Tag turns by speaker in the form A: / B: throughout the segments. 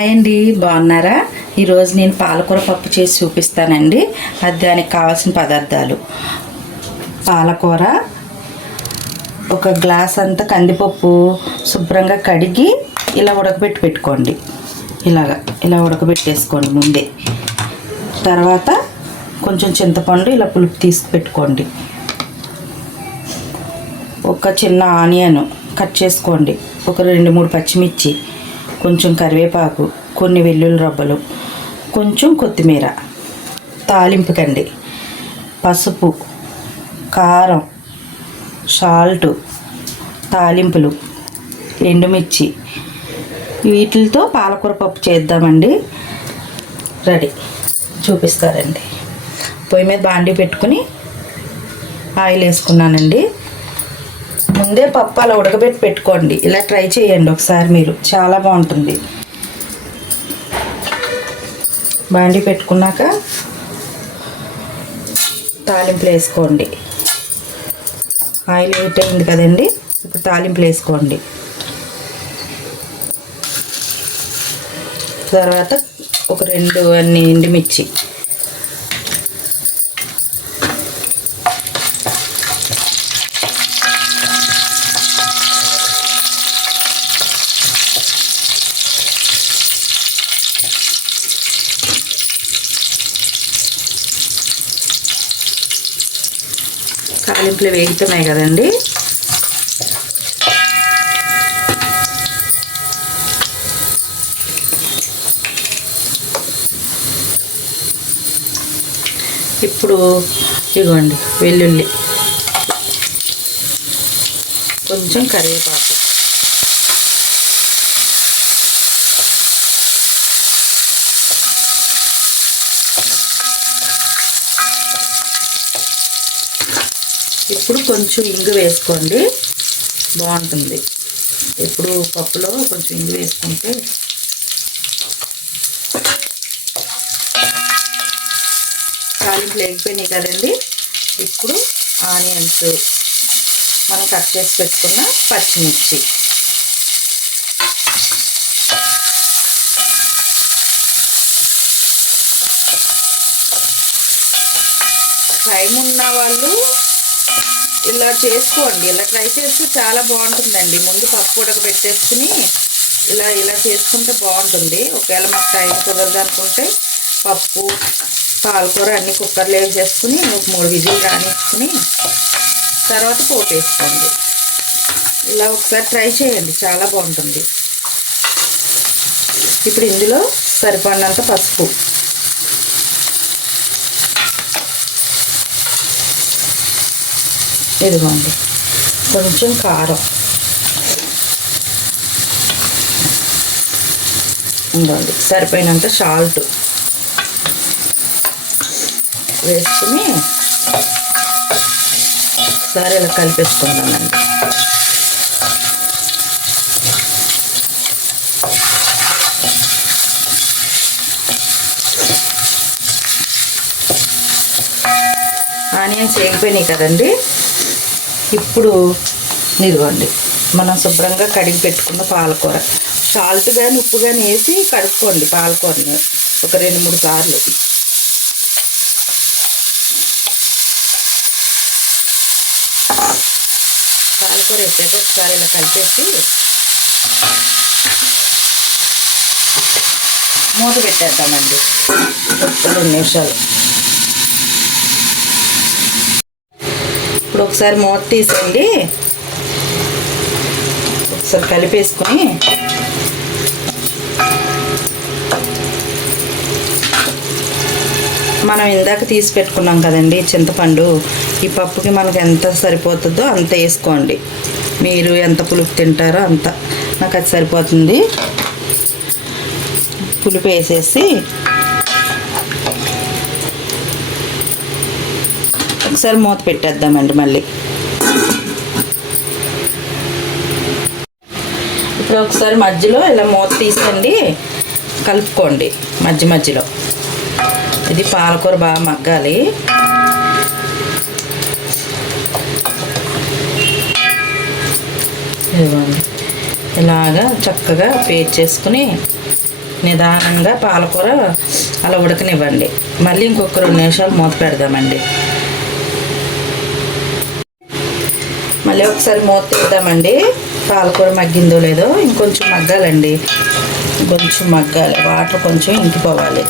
A: Hi అండి బాగున్నారా? ఈరోజు నేను పాలకూర పప్పు చేసి చూపిస్తానండి. అది దానికి కావాల్సిన పదార్థాలు. పాలకూర ఒక గ్లాస్ అంతా కందిపప్పు శుభ్రంగా కడిగి ఇలా ఉడకబెట్టి పెట్టుకోండి. ఇలాగా ఇలా ఉడకబెట్టేసుకోండి ముందే. తర్వాత కొంచెం చింతపండు ఇలా పులుపు తీసి పెట్టుకోండి. ఒక చిన్న ఆనియన్ కట్ చేసుకోండి. ఒక రెండు మూడు పచ్చిమిర్చి కొంచెం కరివేపాకు కొన్ని వెల్లుల్లి రబ్బలు కొంచెం కొత్తిమీర తాలింపుకండి పసుపు కారం సాల్ట్ తాలింపులు ఎండుమిర్చి వీటితో పాలకూర పప్పు చేద్దామండి. రెడీ. చూపిస్తారండి. పొయ్యి మీద బాండీ పెట్టుకుని ఆయిల్ వేసుకున్నానండి ముందే పప్పు అలా ఉడకబెట్టి పెట్టుకోండి. ఇలా ట్రై చేయండి ఒకసారి మీరు. చాలా బాగుంటుంది. బాండి పెట్టుకున్నాక తాలింపులు వేసుకోండి. ఆయిల్ హీట్ అయింది కదండి? ఇప్పుడు తాలింపులు వేసుకోండి. తర్వాత ఒక రెండు అన్ని ఎండుమిర్చి. తాలింపులు వేగుతున్నాయి కదండి. ఇప్పుడు ఇదిగోండి వెల్లుల్లి. కొంచెం కరివేపాకు. ఇప్పుడు కొంచెం ఇంగు వేసుకోండి. బాగుంటుంది. ఇప్పుడు పప్పులో కొంచెం ఇంగు వేసుకుంటే తాలింపు లేకపోయినాయి కదండి. ఇప్పుడు ఆనియన్స్ మనం కట్ చేసి పెట్టుకున్న పచ్చిమిర్చి. టైం ఉన్న వాళ్ళు ఇలా చేసుకోండి. ఇలా ట్రై చేస్తే చాలా బాగుంటుందండి. ముందు పప్పు ఉడకబెట్టేసుకుని ఇలా ఇలా చేసుకుంటే బాగుంటుంది. ఒకవేళ మాకు టైం కుదరదు అనుకుంటే పప్పు పాలకూర అన్ని కుక్కర్లో వేసేసుకుని ఒక మూడు విజిల్ రానిచ్చుకుని తర్వాత పోపు వేసుకోండి. ఇలా ఒకసారి ట్రై చేయండి. చాలా బాగుంటుంది. ఇప్పుడు ఇందులో సరిపడినంత పసుపు. ఇదిగోండి కొంచెం కారం ఇదిగోండి సరిపోయినంత సాల్ట్ వేసుకుని ఒకసారి ఇలా కలిపేసుకుందామండి ఆనియన్స్ వేగిపోయినాయి కదండి ఇప్పుడు ఇదిగోండి మనం శుభ్రంగా కడిగి పెట్టుకున్న పాలకూర. సాల్ట్ కానీ ఉప్పు కానీ వేసి కడుక్కోండి పాలకూరని. ఒక రెండు మూడు సార్లు. పాలకూర వేసేసి ఒకసారి ఇలా కలిపేసి మూత పెట్టేద్దామండి. రెండు నిమిషాలు. ఇప్పుడు ఒకసారి మూత తీసేయండి. ఒకసారి కలిపేసుకొని. మనం ఇందాక తీసి పెట్టుకున్నాం కదండి చింతపండు. ఈ పప్పుకి మనకు ఎంత సరిపోతుందో అంత వేసుకోండి. మీరు ఎంత పులుపు తింటారో అంత. నాకు అది సరిపోతుంది. పులుపు వేసేసి ఒకసారి మూత పెట్టేద్దామండి మళ్ళీ. ఇప్పుడు ఒకసారి మధ్యలో ఇలా మూత తీసండి కలుపుకోండి మధ్య మధ్యలో. ఇది పాలకూర బాగా మగ్గాలి. ఇలాగా చక్కగా పేస్ట్ చేసుకుని నిదానంగా పాలకూర అలా ఉడకనివ్వండి. మళ్ళీ ఇంకొక రెండు నిమిషాలు మూత పెడదామండి. మళ్ళీ ఒకసారి మూత తీద్దామండి. పాలకూర మగ్గిందో లేదో ఇంకొంచెం మగ్గాలండి. కొంచెం మగ్గాలి. వాటర్ కొంచెం ఇంకిపోవాలి.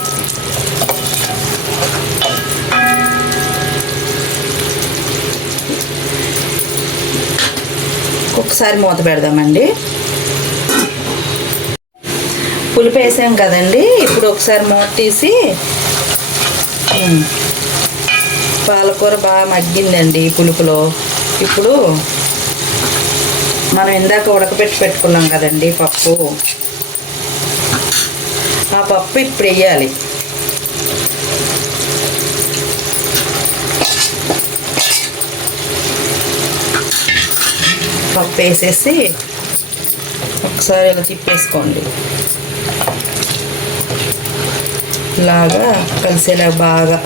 A: ఒకసారి మూత పెడదామండి. పులుపు వేసాం కదండి. ఇప్పుడు ఒకసారి మూత తీసి పాలకూర బాగా మగ్గిందండి పులుపులో. ఇప్పుడు మనం ఇందాక ఉడకబెట్టి పెట్టుకున్నాం కదండి పప్పు. ఆ పప్పు ఇప్పుడు వేయాలి. పప్పు వేసేసి ఒకసారి ఇలా తిప్పేసుకోండి. ఇలాగా కలిసేలా బాగా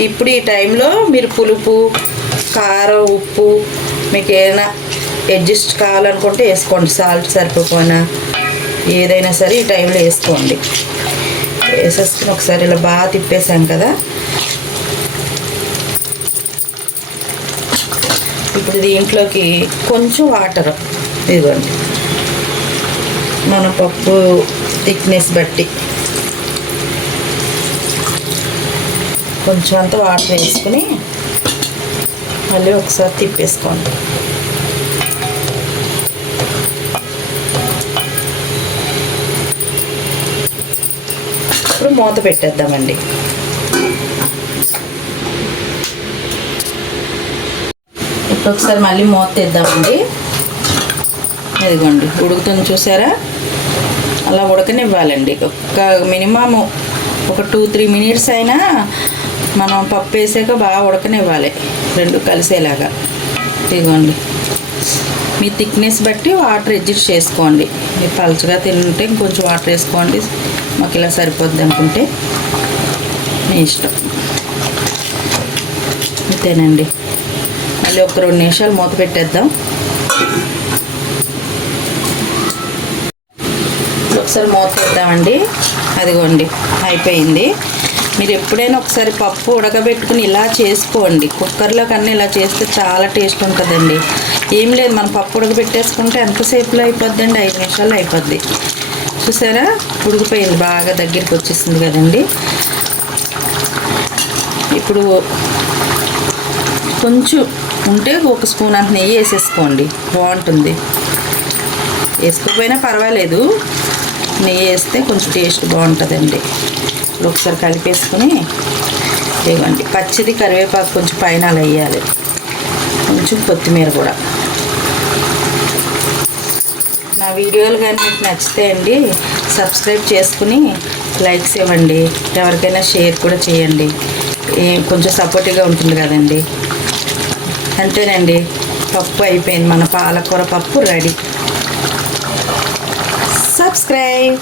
A: ఇప్పుడు ఈ టైంలో మీరు పులుపు కారం ఉప్పు మీకు ఏదైనా అడ్జస్ట్ కావాలనుకుంటే వేసుకోండి. సాల్ట్ సరిపోయినా ఏదైనా సరే ఈ టైంలో వేసుకోండి. వేసేసుకుని ఒకసారి ఇలా బాగా తిప్పేసాం కదా. ఇప్పుడు దీంట్లోకి కొంచెం వాటర్ ఇదిగోండి మన పప్పు థిక్నెస్ బట్టి. కొంచెం అంత వాటర్ వేసుకుని మళ్ళీ ఒకసారి తిప్పేసుకోండి. ఇప్పుడు మూత పెట్టేద్దామండి. ఇప్పుడు ఒకసారి మళ్ళీ మూత తెద్దామండి. ఇదిగోండి ఉడుకుతుంది చూసారా? అలా ఉడకనివ్వాలండి. ఒక మినిమము ఒక టూ త్రీ మినిట్స్ అయినా మనం పప్పు వేసాక బాగా ఉడకనివ్వాలి. రెండు కలిసేలాగా. ఇదిగోండి. మీ థిక్నెస్ బట్టి వాటర్ అడ్జస్ట్ చేసుకోండి. మీరు పలుచగా తింటే ఇంకొంచెం వాటర్ వేసుకోండి. మాకు ఇలా సరిపోద్ది అనుకుంటే మీ ఇష్టం. అంతేనండి. మళ్ళీ ఒక రెండు నిమిషాలు మూత పెట్టేద్దాం. ఒకసారి మూత పెడదామండి అదిగోండి. అయిపోయింది. మీరు ఎప్పుడైనా ఒకసారి పప్పు ఉడకబెట్టుకుని ఇలా చేసుకోండి. కుక్కర్లో కన్నా ఇలా చేస్తే చాలా టేస్ట్ ఉంటుందండి. ఏం లేదు మనం పప్పు ఉడకబెట్టేసుకుంటే ఎంతసేపులో అయిపోద్దండి? ఐదు నిమిషాల్లో అయిపోద్ది. చూసారా? ఉడికిపోయింది. బాగా దగ్గరికి వచ్చేసింది కదండి. ఇప్పుడు కొంచెం ఉంటే ఒక స్పూన్ అంత నెయ్యి వేసేసుకోండి. బాగుంటుంది. వేసుకోకపోయినా పర్వాలేదు. నెయ్యి వేస్తే కొంచెం టేస్ట్ బాగుంటుందండి. ఇప్పుడు ఒకసారి కలిపేసుకుని ఇవ్వండి. పచ్చిది కరివేపాకు కొంచెం పైన అలా వేయాలి. కొంచెం కొత్తిమీర కూడా. నా వీడియోలు కానీ మీకు నచ్చితే అండి సబ్స్క్రైబ్ చేసుకుని లైక్స్ ఇవ్వండి. ఎవరికైనా షేర్ కూడా చేయండి. కొంచెం సపోర్టివ్గా ఉంటుంది కదండి. అంతేనండి. పప్పు అయిపోయింది. మన పాలకూర పప్పు రెడీ. సబ్స్క్రైబ్.